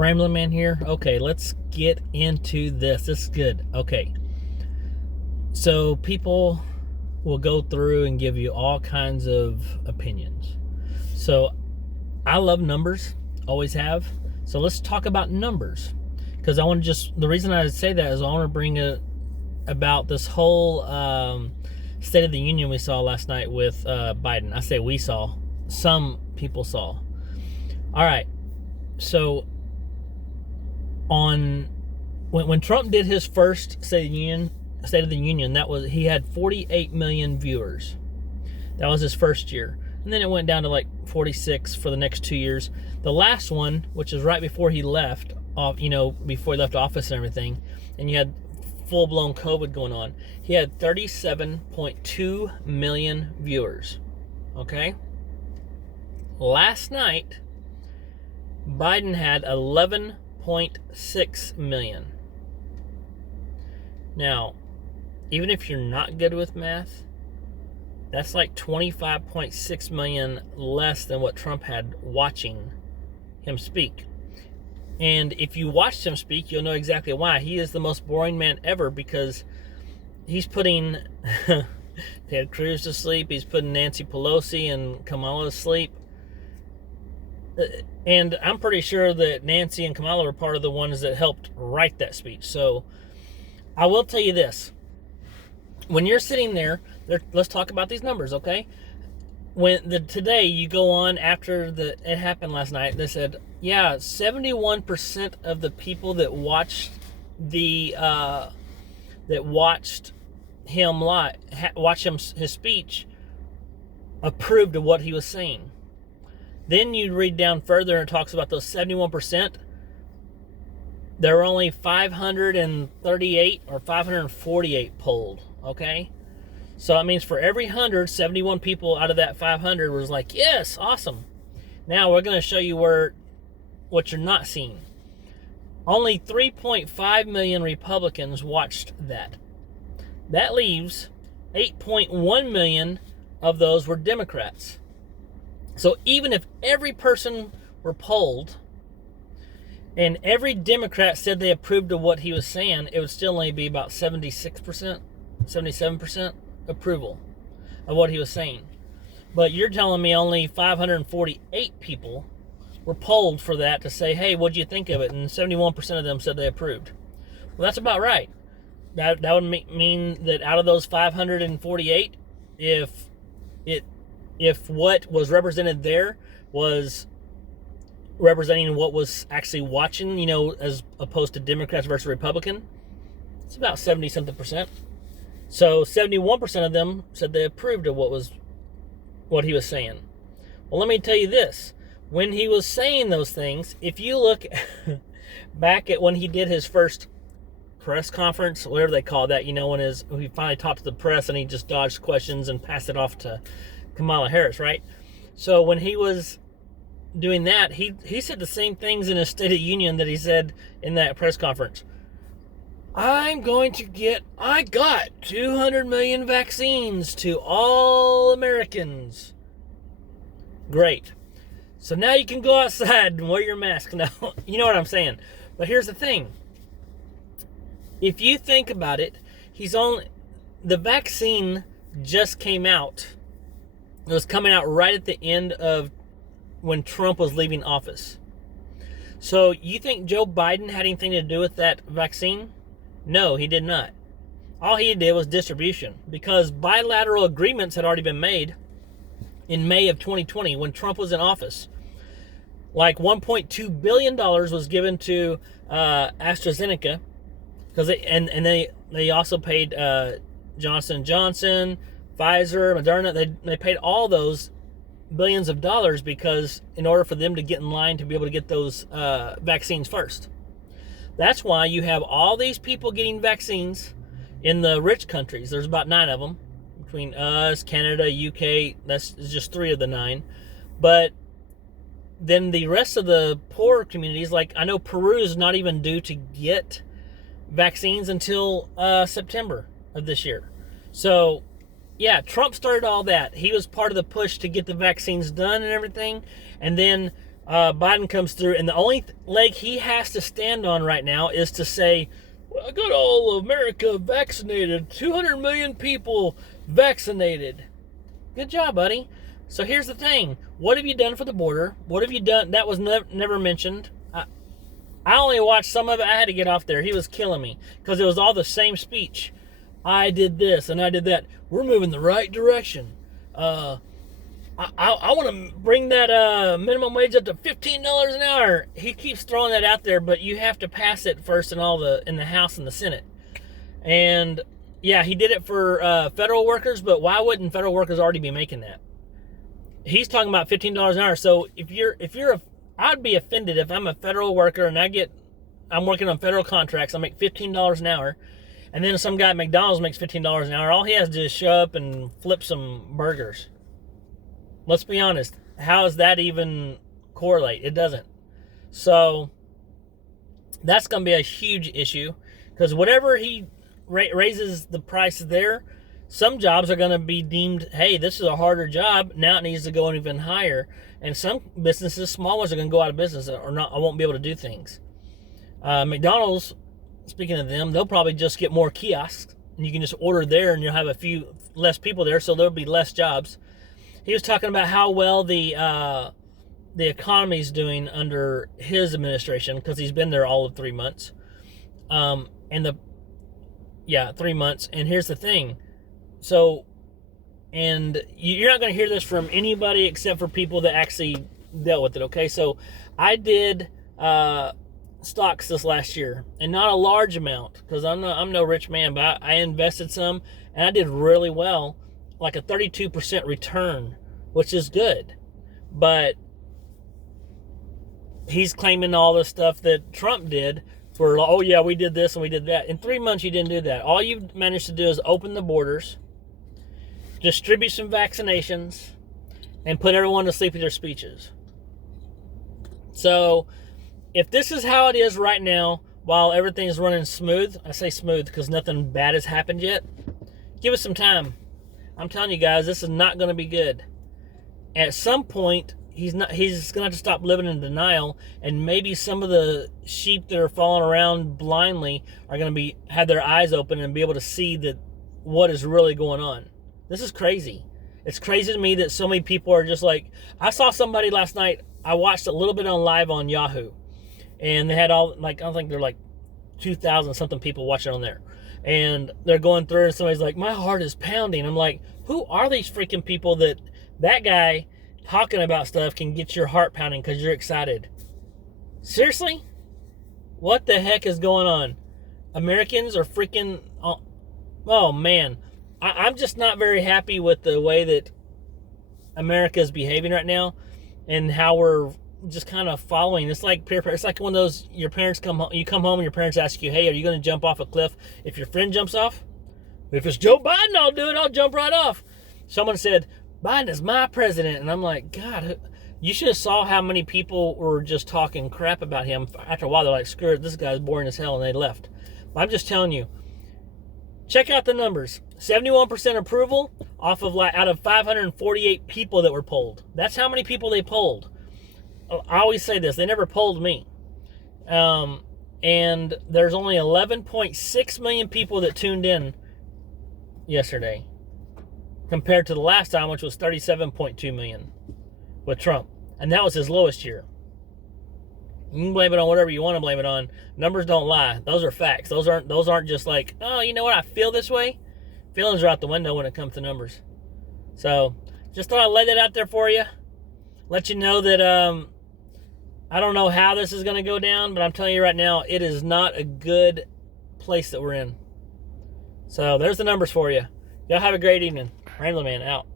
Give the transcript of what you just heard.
Ramblin man here. Okay, let's get into this. This is good. Okay. So people will go through and give you all kinds of opinions. So I love numbers, always have. So let's talk about numbers. Because I want to the reason I say that is I want to bring about this whole State of the Union we saw last night with Biden. I say we saw. Some people saw. All right. So when Trump did his first State of the Union, he had 48 million viewers. That was his first year. And then it went down to like 46 for the next 2 years. The last one, which is right before he left before he left office and everything, and you had full-blown COVID going on, he had 37.2 million viewers. Okay? Last night, Biden had 11.6 million. Now, even if you're not good with math, that's like 25.6 million less than what Trump had watching him speak. And if you watched him speak, you'll know exactly why. He is the most boring man ever because he's putting Ted Cruz to sleep. He's putting Nancy Pelosi and Kamala to sleep. And I'm pretty sure that Nancy and Kamala were part of the ones that helped write that speech. So I will tell you this. When you're sitting there, let's talk about these numbers, okay? Today you go on after it happened last night, they said, 71% of the people that watched his speech approved of what he was saying. Then you read down further and it talks about those 71%. There were only 538 or 548 polled, okay? So that means for every 100, 71 people out of that 500 was like, yes, awesome. Now we're going to show you what you're not seeing. Only 3.5 million Republicans watched that. That leaves 8.1 million of those were Democrats. So even if every person were polled and every Democrat said they approved of what he was saying, it would still only be about 76%, 77% approval of what he was saying. But you're telling me only 548 people were polled for that to say, hey, what'd you think of it? And 71% of them said they approved. Well, that's about right. That would mean that out of those 548, if what was represented there was representing what was actually watching, as opposed to Democrats versus Republican, it's about 70-something%. So 71% of them said they approved of what he was saying. Well, let me tell you this. When he was saying those things, if you look back at when he did his first press conference, whatever they call that, when he finally talked to the press and he just dodged questions and passed it off to Kamala Harris, right? So when he was doing that, he said the same things in his State of the Union that he said in that press conference. I got 200 million vaccines to all Americans. Great. So now you can go outside and wear your mask. Now, you know what I'm saying. But here's the thing. If you think about it, the vaccine just came out. It was coming out right at the end of when Trump was leaving office. So you think Joe Biden had anything to do with that vaccine? No, he did not. All he did was distribution, because bilateral agreements had already been made in May of 2020 when Trump was in office. Like $1.2 billion was given to AstraZeneca, because they also paid Johnson & Johnson, Pfizer, Moderna. They paid all those billions of dollars because in order for them to get in line to be able to get those vaccines first. That's why you have all these people getting vaccines in the rich countries. There's about 9 of them between us, Canada, UK. That's just 3 of the 9. But then the rest of the poor communities, like I know Peru is not even due to get vaccines until September of this year. So yeah, Trump started all that. He was part of the push to get the vaccines done and everything. And then Biden comes through, and the only leg he has to stand on right now is to say, well, I got all of America vaccinated, 200 million people vaccinated. Good job, buddy. So here's the thing. What have you done for the border? What have you done? That was never mentioned. I only watched some of it. I had to get off there. He was killing me because it was all the same speech. I did this and I did that. We're moving the right direction. I want to bring that minimum wage up to $15 an hour. He keeps throwing that out there, but you have to pass it first in the House and the Senate. And yeah, he did it for federal workers, but why wouldn't federal workers already be making that? He's talking about $15 an hour. So I'd be offended if I'm a federal worker and I'm working on federal contracts. I make $15 an hour, and then some guy at McDonald's makes $15 an hour. All he has to do is show up and flip some burgers. Let's be honest. How does that even correlate? It doesn't. So that's going to be a huge issue because whatever he raises the price there, some jobs are going to be deemed, hey, this is a harder job. Now it needs to go even higher. And some businesses, small ones, are going to go out of business or not. I won't be able to do things. McDonald's, speaking of them, they'll probably just get more kiosks. And you can just order there and you'll have a few less people there. So there'll be less jobs. He was talking about how well the economy's doing under his administration because he's been there all of 3 months. 3 months. And here's the thing. So, and you're not going to hear this from anybody except for people that actually dealt with it, okay? So, I did stocks this last year, and not a large amount, because I'm no rich man, but I invested some, and I did really well, like a 32% return, which is good. But he's claiming all the stuff that Trump did for, oh yeah, we did this and we did that. In 3 months, you didn't do that. All you've managed to do is open the borders, distribute some vaccinations, and put everyone to sleep with your speeches. So, if this is how it is right now, while everything's running smooth, I say smooth because nothing bad has happened yet, give us some time. I'm telling you guys, this is not going to be good. At some point, he's going to have to stop living in denial, and maybe some of the sheep that are falling around blindly are going to have their eyes open and be able to see that what is really going on. This is crazy. It's crazy to me that so many people are just like, I saw somebody last night, I watched a little bit on live on Yahoo, and they had all, like, I think they're like 2,000 something people watching on there, and they're going through, and somebody's like, my heart is pounding. I'm like, who are these freaking people that guy talking about stuff can get your heart pounding because you're excited? Seriously? What the heck is going on? Americans are freaking, oh man. I'm just not very happy with the way that America is behaving right now and how we're just kind of following. It's like peer pressure. It's like one of those, your parents come home, you come home and your parents ask you, hey, are you going to jump off a cliff if your friend jumps off? If it's Joe Biden, I'll do it. I'll jump right off. Someone said, Biden is my president. And I'm like, God, you should have saw how many people were just talking crap about him. After a while, they're like, screw it, this guy's boring as hell, and they left. But I'm just telling you, check out the numbers. 71% approval out of 548 people that were polled. That's how many people they polled. I always say this, they never polled me. And there's only 11.6 million people that tuned in yesterday, compared to the last time, which was 37.2 million with Trump. And that was his lowest year. You can blame it on whatever you want to blame it on. Numbers don't lie. Those are facts. Those aren't just like, oh, you know what, I feel this way. Feelings are out the window when it comes to numbers. So, just thought I'd lay that out there for you. Let you know that I don't know how this is going to go down, but I'm telling you right now, it is not a good place that we're in. So, there's the numbers for you. Y'all have a great evening. Ramblin' Man out.